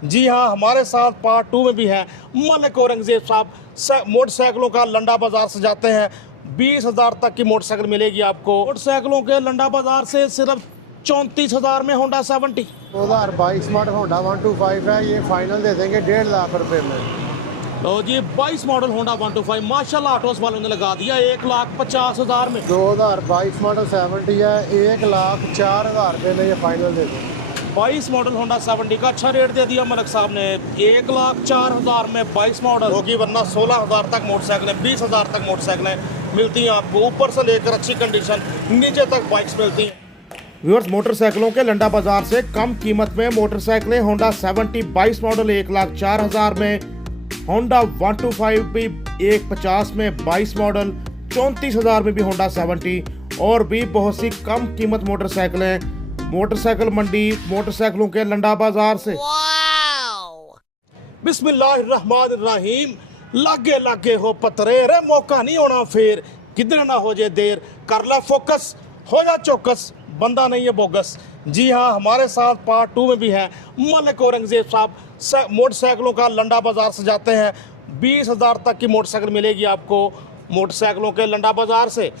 जी हाँ, हमारे साथ पार्ट 2 में भी हैं मलिक औरंगजेब साहब। मोटरसाइकिलों का लंडा बाजार से जाते हैं। 20,000 तक की मोटरसाइकिल मिलेगी आपको। मोटरसाइकिलों के लंडा बाजार से सिर्फ 34,000 में होंडा 70। 2022 मॉडल होंडा 125 है, ये फाइनल दे देंगे 1.5 लाख रुपए में। तो जी 22 मॉडल होंडा 125 माशाल्लाह ऑटोस वालों ने लगा दिया 1,50,000 में। 2022 मॉडल 70 है, 1,04,000 रुपए में ये फाइनल दे देंगे। 22 मॉडल होंडा 70 का अच्छा रेट दे दिया मलिक साहब ने। 1,04,000 में 22 मॉडल होगी, वरना 16,000 तक मोटरसाइकिलें, 20,000 तक मोटरसाइकिलें मिलती हैं आपको। ऊपर से लेकर अच्छी कंडीशन नीचे तक बाइक्स मिलती हैं। व्यूअर्स, मोटरसाइकिलों के लंडा बाजार से कम कीमत में मोटरसाइकिलें होंडा 70 22 मॉडल 1,04,000 में, होंडा 125 भी 1,50 में 22 मॉडल, 34,000 में भी होंडा 70 और भी बहुत सी कम कीमत मोटरसाइकिलें मोटरसाइकिल मंडी मोटरसाइकिलों के लंडा बाजार से। बिस्मिल्लाहिर्रहमानिर्रहीम। लागे लागे हो पतरे रे, मौका नहीं होना फेर, किधर ना हो जाए देर, कर ला फोकस, हो जा चौकस, बंदा नहीं है बोगस। जी हाँ, हमारे साथ पार्ट 2 में भी हैं मलिक औरंगजेब साहब। मोटरसाइकिलों का लंडा बाजार से जाते हैं। 20,000 तक की मोटरसाइकिल मिलेगी आपको मोटरसाइकिलों के लंडा बाजार से।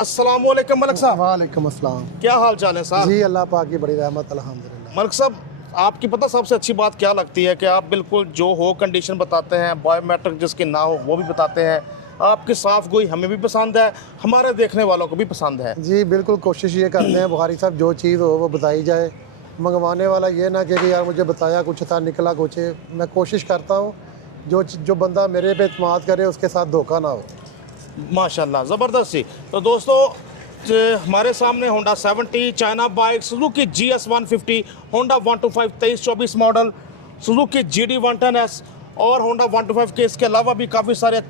अस्सलाम वालेकुम मलिक साहब। वालेकुम अस्सलाम। क्या हाल चाल है साहब? जी अल्लाह पाक की बड़ी रहमत अल्हम्दुलिल्लाह। मलिक साहब, आपकी पता सबसे अच्छी बात क्या लगती है कि आप बिल्कुल जो हो कंडीशन बताते हैं, बायोमेट्रिक जिसकी ना हो वो भी बताते हैं। आपकी साफ गोई हमें भी पसंद है, हमारे देखने वालों को भी पसंद है। जी बिल्कुल, कोशिश ये करते हैं बुखारी साहब जो चीज़ हो वो बताई जाए। मंगवाने वाला ये ना कि यार मुझे बताया कुछ था निकला कुछ। मैं कोशिश करता हूँ जो बंदा मेरे पे इत्मीनाद करे उसके साथ धोखा ना हो। माशाल्लाह, ज़बरदस्त सी। तो दोस्तों, हमारे सामने Honda 70, China bike, Suzuki GS 150, Honda 125 23-24 model, Suzuki GD 110S और होंडा 125 के इसके अलावा भी काफ़ी सारे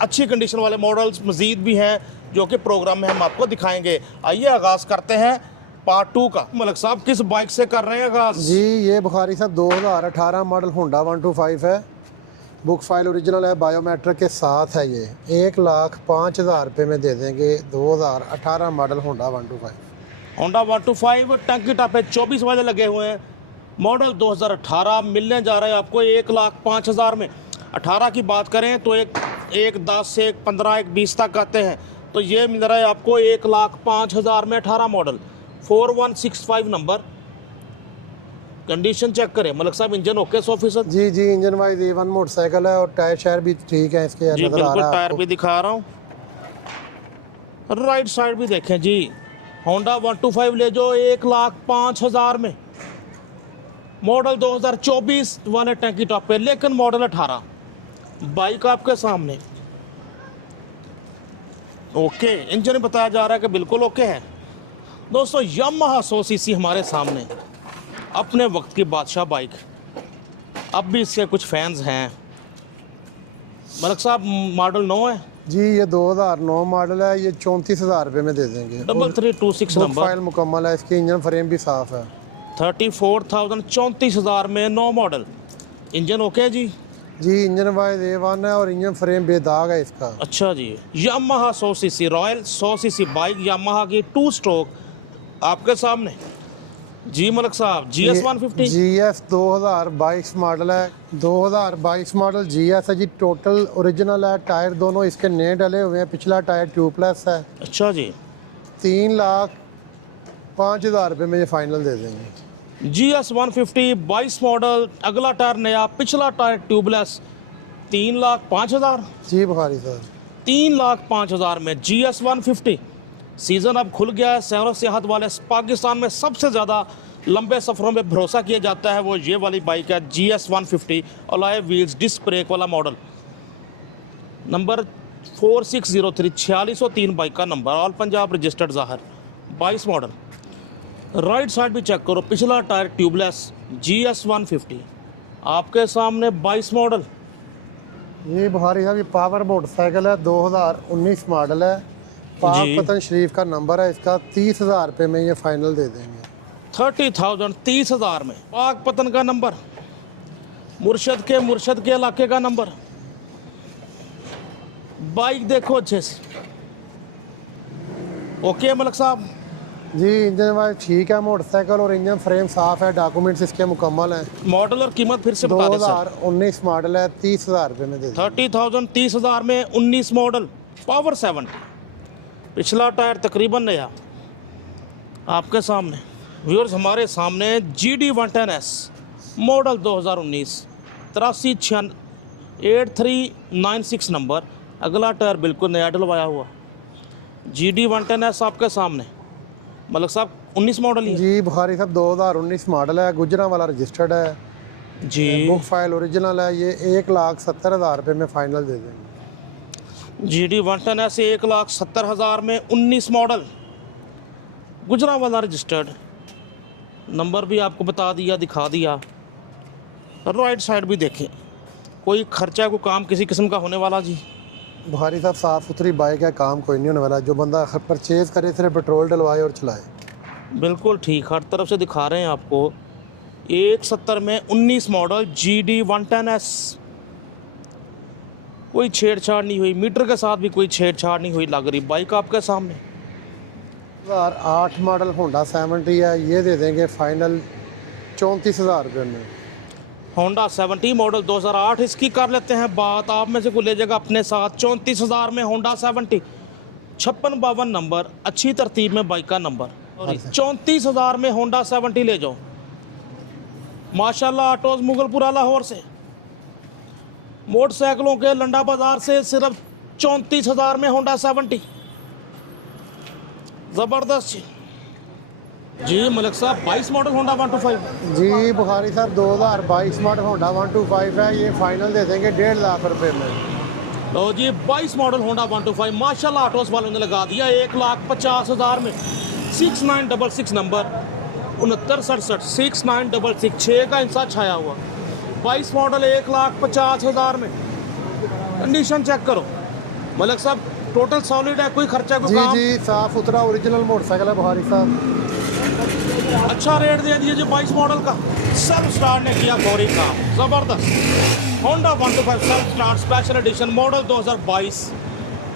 अच्छी कंडीशन वाले मॉडल्स मज़ीद भी हैं जो कि प्रोग्राम में हम आपको दिखाएंगे। आइए आगाज़ करते हैं पार्ट 2 का। मलिक साहब, किस बाइक से कर रहे हैं आगाज़? जी ये बुखारी साहब 2018 मॉडल होंडा 125 है, बुक फाइल ओरिजिनल है, बायोमेट्रिक के साथ है। ये 1,05,000 रुपये में दे देंगे। 2018 मॉडल होंडा 125। होंडा 125 टंकी टापे 24 वाले लगे हुए हैं। मॉडल 2018 मिलने जा रहा है आपको 1,05,000 में। 18 की बात करें तो एक 10 से एक 15 एक 20 तक आते हैं, तो ये मिल रहा है आपको 1,05,000 में। 18 मॉडल 4165 नंबर। कंडीशन चेक करें मलिक साहब, इंजन ओके 100%? जी जी, इंजन वाइज A1 मोटरसाइकिल है और टायर शायर भी ठीक है इसके। जी नजर आ बिल्कुल, रहा है टायर आपको। भी दिखा रहा हूँ, राइट साइड भी देखें जी। होंडा 125 ले जो 1,05,000 में। मॉडल 2024 वाले टैंकी टॉप पे, लेकिन मॉडल 18। बाइक आपके सामने ओके, इंजन बताया जा रहा है कि बिल्कुल ओके है। दोस्तों, यामाहा 100 सीसी हमारे सामने, अपने वक्त की बादशाह बाइक। अब भी इसके कुछ फैंस हैं। मलिक साहब, मॉडल 9 है जी ये 2009 मॉडल है, ये 34,000 रुपये में दे देंगे। 3326 बुक नंबर। फाइल मुकम्मल है, इसकी इंजन फ्रेम भी साफ है। 34,000 34,000 में 9 मॉडल। इंजन ओके जी? जी इंजन वाइज A1 है और इंजन फ्रेम बेदाग है इसका। अच्छा जी। Yamaha 100 CC Royal 100 CC bike, Yamaha की 2 स्ट्रोक आपके सामने। जी मलिक साहब, GS 150 GS 2022 मॉडल है। 2022 मॉडल GS है जी, टोटल ओरिजिनल है। टायर दोनों इसके नए डले हुए हैं, पिछला टायर ट्यूबलेस है। अच्छा जी। 3,05,000 रुपये में ये फाइनल दे देंगे। GS 150 22 मॉडल, अगला टायर नया, पिछला टायर ट्यूबलेस। 3,05,000। जी बुखारी साहब 3,05,000 में GS 150। सीज़न अब खुल गया है। सैर व सियाहत वाले पाकिस्तान में सबसे ज़्यादा लंबे सफ़रों में भरोसा किया जाता है वो ये वाली बाइक है GS 150 alloy wheels disc brake वाला मॉडल। नंबर 4603 4603 बाइक का नंबर, ऑल पंजाब रजिस्टर्ड ज़ाहिर। 22 मॉडल। राइट साइड भी चेक करो, पिछला टायर ट्यूबलेस। GS 150 आपके सामने। 22 मॉडल। ये बुखारी साहब ये पावर मोटरसाइकिल है, 2019 मॉडल है। पाक जी। पतन शरीफ का नंबर है इसका। 30,000 रुपये में ये फाइनल दे देंगे। 30,000 30,000 में। पाक पतन का नंबर, मुर्शद के इलाके का नंबर। बाइक देखो अच्छे से। ओके मलिक साहब, जी इंजन वाइज ठीक है मोटरसाइकिल, और इंजन फ्रेम साफ है, डॉक्यूमेंट्स इसके मुकम्मल हैं। मॉडल और कीमत फिर से बता दें सर। 2019 मॉडल है, 30,000 रुपये में दे दें। 30,000 30,000 में 19 मॉडल पावर 7, पिछला टायर तकरीबन नया आपके सामने। व्यूअर्स हमारे सामने GD 110S मॉडल 2019 8396 नंबर, अगला टायर बिल्कुल नया डलवाया हुआ। GD 110S आपके सामने। मलिक साहब 19 मॉडल ही है जी बुखारी साहब 2019 मॉडल है, गुजरा वाला रजिस्टर्ड है जी। बुक फाइल ओरिजिनल है। ये 1,70,000 रुपये में फाइनल दे देंगे। GD 110S 1,70,000 में 19 मॉडल, गुजरा वाला रजिस्टर्ड, नंबर भी आपको बता दिया, दिखा दिया। राइट साइड भी देखें, कोई खर्चा कोई काम किसी किस्म का होने वाला जी? बुखारी साहब साफ़ सुथरी बाइक है, काम कोई नहीं होने वाला। जो बंदा परचेज़ करे सिर्फ पेट्रोल डलवाए और चलाए। बिल्कुल ठीक, हर तरफ से दिखा रहे हैं आपको। 1,70 में 19 मॉडल GD 110S, कोई छेड़छाड़ नहीं हुई, मीटर के साथ भी कोई छेड़छाड़ नहीं हुई, लग रही बाइक आपके सामने। 2008 मॉडल होंडा 70 है, ये दे देंगे फाइनल 34,000 रुपये में। होंडा 70 मॉडल 2008, इसकी कर लेते हैं बात। आप में से कोई ले जाएगा अपने साथ 34,000 में होंडा 70, 5652 नंबर, अच्छी तरतीब में बाइक का नंबर। 34,000 में होंडा 70 ले जाओ माशाल्लाह। ऑटोज मुगलपुरा लाहौर से, मोटरसाइकिलों के लंडा बाजार से सिर्फ 34,000 में होंडा 70, ज़बरदस्त जी। मलिक साहब 22 मॉडल होंडा 125 जी बुखारी साहब 2022 मॉडल होंडा 125 है, ये फाइनल दे देंगे 1.5 लाख रुपए में। लो जी 22 मॉडल होंडा 125 माशाल्लाह, ऑटोस वालों ने लगा दिया 1,50,000 में। 6966 नंबर, 6967 6966 6 का इंसा छाया हुआ। 22 मॉडल 1,50,000 में। कंडीशन चेक करो मलिक साहब, टोटल सॉलिड है, कोई खर्चा कोई जी काम? जी साफ सुथरा ओरिजिनल मोटरसाइकिल है बुखारी साहब। अच्छा रेट दे दिए जो 22 मॉडल का। सेल्फ स्टार्ट ने किया फौरी काम, ज़बरदस्त। Honda 125 self start special edition model 2022।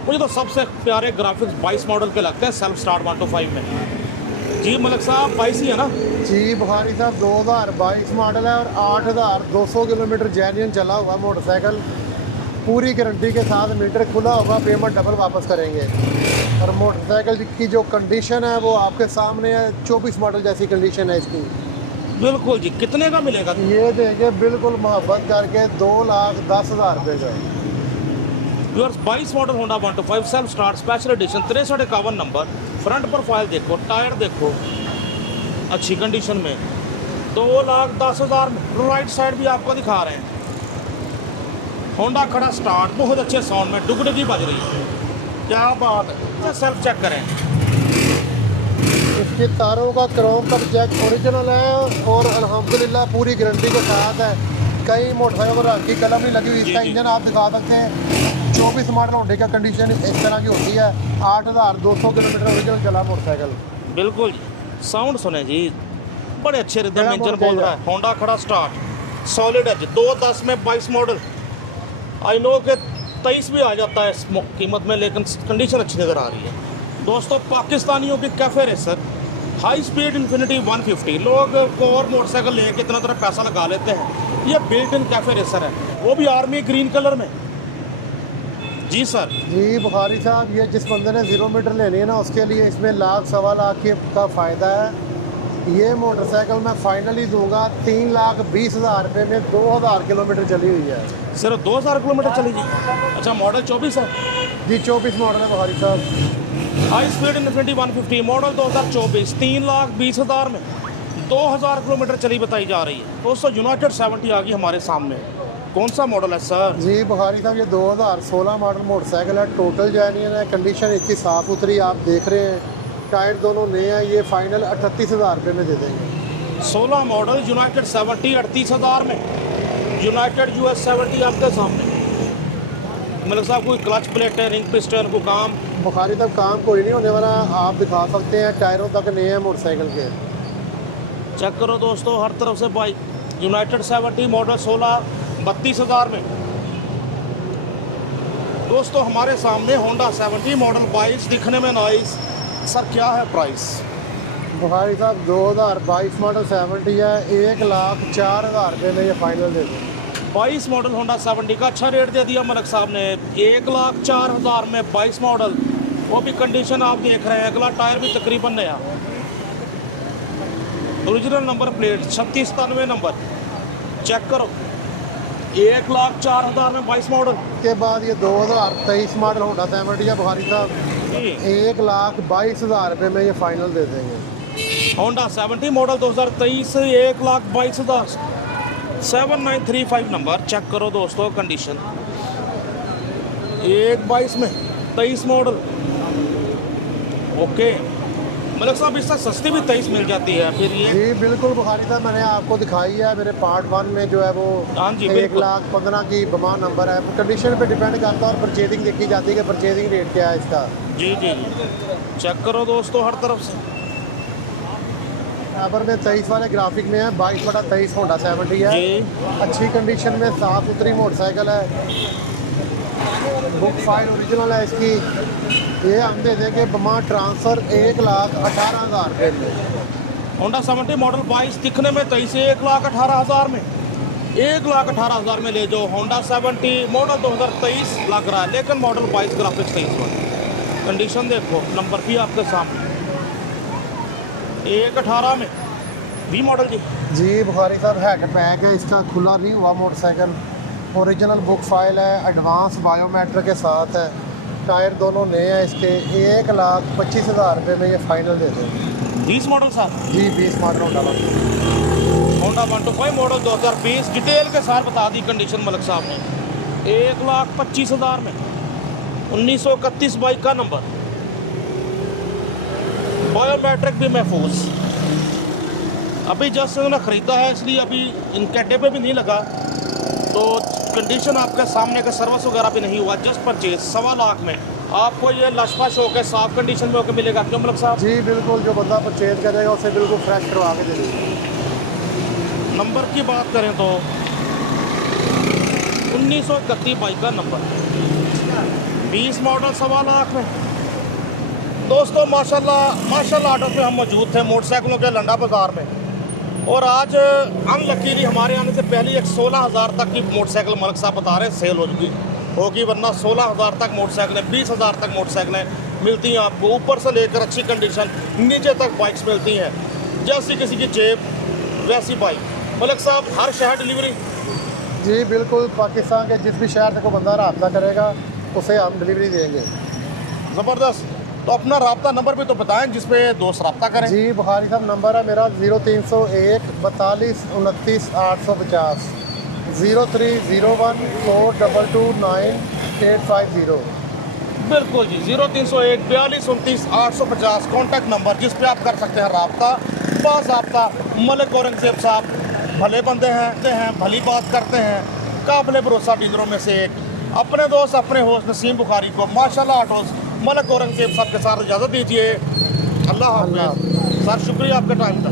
मुझे तो सबसे प्यारे ग्राफिक्स 22 मॉडल के लगते हैं सेल्फ स्टार्ट 125 में। जी मलिक साहब 22 ही है ना? जी बुखारी साहब 2022 मॉडल है और 8,200 किलोमीटर जेन्युइन चला हुआ मोटरसाइकिल, पूरी गारंटी के साथ। मीटर खुला होगा, पेमेंट डबल वापस करेंगे। और मोटरसाइकिल की जो कंडीशन है वो आपके सामने है, 24 मॉडल जैसी कंडीशन है इसकी। बिल्कुल जी। कितने का मिलेगा? ये देंगे बिल्कुल मोहब्बत करके 2,10,000 रुपये का। Viewers 22 model Honda 125 self start special edition 6351 number. Front profile देखो, टायर देखो अच्छी कंडीशन में, 2,10,000 में। राइट साइड भी आपको दिखा रहे हैं, होंडा खड़ा स्टार्ट, बहुत अच्छे साउंड में डुगडुगी बज रही है, क्या बात है। सेल्फ चेक करें, इसकी तारों का क्रोम का चेक ओरिजिनल है और अल्हम्दुलिल्लाह पूरी गारंटी के साथ है। कई मोटरसाइकिल पर हल्की कलम नहीं लगी हुई। इसका इंजन आप दिखा सकते हैं, 24 मॉडल होंडे का कंडीशन इस तरह की होती है। 8,200 किलोमीटर ओरिजिनल चला मोटरसाइकिल। बिल्कुल जी। साउंड सुने जी, बड़े अच्छे रिदम इंजन बोल रहा है। होंडा खड़ा स्टार्ट सॉलिड है जी। 2,10 में 22 मॉडल। आई नो के 23 भी आ जाता है इस कीमत में, लेकिन कंडीशन अच्छी नज़र आ रही है। दोस्तों पाकिस्तानियों की cafe racer high speed infinity 150, लोग को और मोटरसाइकिल लेके इतना तरह पैसा लगा लेते हैं। ये बिल्ट इन कैफे रेसर है, वो भी आर्मी ग्रीन कलर में। जी सर। जी बुखारी साहब, ये जिस बंदे ने 0 मीटर लेनी है ना, उसके लिए इसमें 1,00,000 सवा लाख का फ़ायदा है। ये मोटरसाइकिल मैं फाइनली दूंगा 3,20,000 रुपये में। 2,000 किलोमीटर चली हुई है। सिर्फ 2,000 किलोमीटर चली जी? अच्छा मॉडल 24 है जी, 24 मॉडल है बुखारी साहब। हाई स्पीड इन्फिनिटी 150 मॉडल 2024, 3,20,000 में 2,000 किलोमीटर चली बताई जा रही है। दोस्तों यूनाइटेड 70 आ गई हमारे सामने। कौन सा मॉडल है सर? जी बुखारी साहब, ये 2016 मॉडल मोटरसाइकिल है, टोटल जेन्युइन है, कंडीशन इसकी साफ़ सुथरी आप देख रहे हैं। टायर दोनों नए हैं। ये फाइनल 38,000 रुपये में दे देंगे। 16 मॉडल यूनाइटेड 70 38,000 में। यूनाइटेड US 70 आपके सामने। मतलब साहब कोई क्लच प्लेट है, रिंग पिस्टन को काम? बुखारी तक काम कोई नहीं होने वाला, आप दिखा सकते हैं। टायरों तक नए हैं मोटरसाइकिल के। चेक करो दोस्तों हर तरफ से बाइक। यूनाइटेड 70 मॉडल 16 32,000 में। दोस्तों हमारे सामने होंडा 70 मॉडल 22, दिखने में नाइस। सर क्या है प्राइस? बुखारी साहब 2022 मॉडल 70 है, 1,04,000 रुपये में ये फाइनल दे दें। 22 मॉडल होंडा 70 का अच्छा रेट दे दिया मलिक साहब ने। 1,04,000 में 22 मॉडल, वो भी कंडीशन आप देख रहे हैं, अगला टायर भी तकरीबन नया, original number plate 3693 number, check करो। 1,04,000 में 22 मॉडल के बाद ये 2023 मॉडल होंडा 70 है बुखारी साहब, जी। 1,22,000 रुपये में ये फाइनल दे देंगे। होंडा 70 मॉडल 2023, 1,22,000, 7935 नंबर, चेक करो दोस्तों कंडीशन। 1,22 में 23 मॉडल, ओके। मलिक साहब इससे सस्ती भी 23 मिल जाती है फिर ये? जी बिल्कुल बुखारी साहब, मैंने आपको दिखाई है मेरे पार्ट 1 में जो है वो हाँ जी, 1,15,000 की बमा नंबर है। कंडीशन पे डिपेंड करता है और परचेजिंग देखी जाती है कि परचेजिंग रेट क्या है इसका। जी जी जी, चेक करो दोस्तों हर तरफ से। यहाँ पर में 23 वाले ग्राफिक में है, 22/23 होंडा 70 है, जी अच्छी कंडीशन में साफ सुथरी मोटरसाइकिल है, बुक फाइल ओरिजिनल है इसकी। ये हम दे देंगे बमा ट्रांसफ़र 1,18,000 रुपये में। होंडा 70 मॉडल 22 दिखने में 23, 1,18,000 में, 1,18,000 में ले जाओ। होंडा 70 मॉडल 2023 लग रहा है, लेकिन मॉडल 22 ग्राफिक्स 23 वाला। कंडीशन देखो, नंबर भी आपके सामने। 1,18 में 20 मॉडल जी। जी बुखारी साहब, हेड पैक है इसका, खुला नहीं हुआ मोटरसाइकिल, ओरिजिनल बुक फाइल है, एडवांस बायोमेट्रिक के साथ है, टायर दोनों नए हैं इसके। 1,25,000 रुपये में ये फाइनल दे दें। 20 मॉडल साहब जी 20 model Honda Honda 125 model 2020, detail के साथ बता दी कंडीशन मलिक साहब ने। 1,25,000 में 1931 बाइक का नंबर, बायोमेट्रिक भी महफूज। अभी जस्ट उन्होंने ख़रीदा है इसलिए अभी इनके अड्डे पे भी नहीं लगा, तो कंडीशन आपके सामने का सर्विस वगैरह भी नहीं हुआ, जस्ट परचेज 1.25 लाख में आपको ये लशफश होकर साफ कंडीशन में होकर मिलेगा। क्यों मलिक साहब? जी बिल्कुल, जो बंदा परचेज करेगा उसे बिल्कुल फ्रेश करवा के दे देंगे। नंबर की बात करें तो 1931 बाइक का नंबर, 20 मॉडल 1.25 लाख में। दोस्तों माशाल्लाह ऑटो पे हम मौजूद थे मोटरसाइकिलों के लंडा बाज़ार में, और आज अनलकीली हमारे आने से पहले एक 16,000 तक की मोटरसाइकिल मलिक साहब बता रहे हैं सेल होगी, वरना 16,000 तक मोटरसाइकिलें, 20,000 तक मोटरसाइकिलें मिलती हैं आपको, ऊपर से लेकर अच्छी कंडीशन नीचे तक बाइक्स मिलती हैं। जैसी किसी की जेब वैसी बाइक। मलिक साहब हर शहर डिलीवरी? जी बिल्कुल, पाकिस्तान के जिस भी शहर से कोई बंदा रब्ता करेगा उसे हम डिलीवरी देंगे। ज़बरदस्त। तो अपना रब्ता नंबर भी तो बताएं जिस पे दोस्त रब्ता करें। जी बुखारी साहब, नंबर है मेरा 0301 42 29 850, 0301 422 9850। बिल्कुल जी, 0301 42 29 850 कॉन्टैक्ट नंबर, जिस पे आप कर सकते हैं रब्ता। बाज़ाब्ता मलिक औरंगज़ेब साहब भले बंदे हैं, भली बात करते हैं, काबिल भरोसा डीलरों में से एक। अपने दोस्त अपने होस्ट नसीम बुखारी को माशाल्लाह ऑटोज़ मलिक औरंगज़ेब साहब के साथ इजाज़त दीजिए। अल्लाह हाफ़िज़ सर, शुक्रिया आपके टाइम का।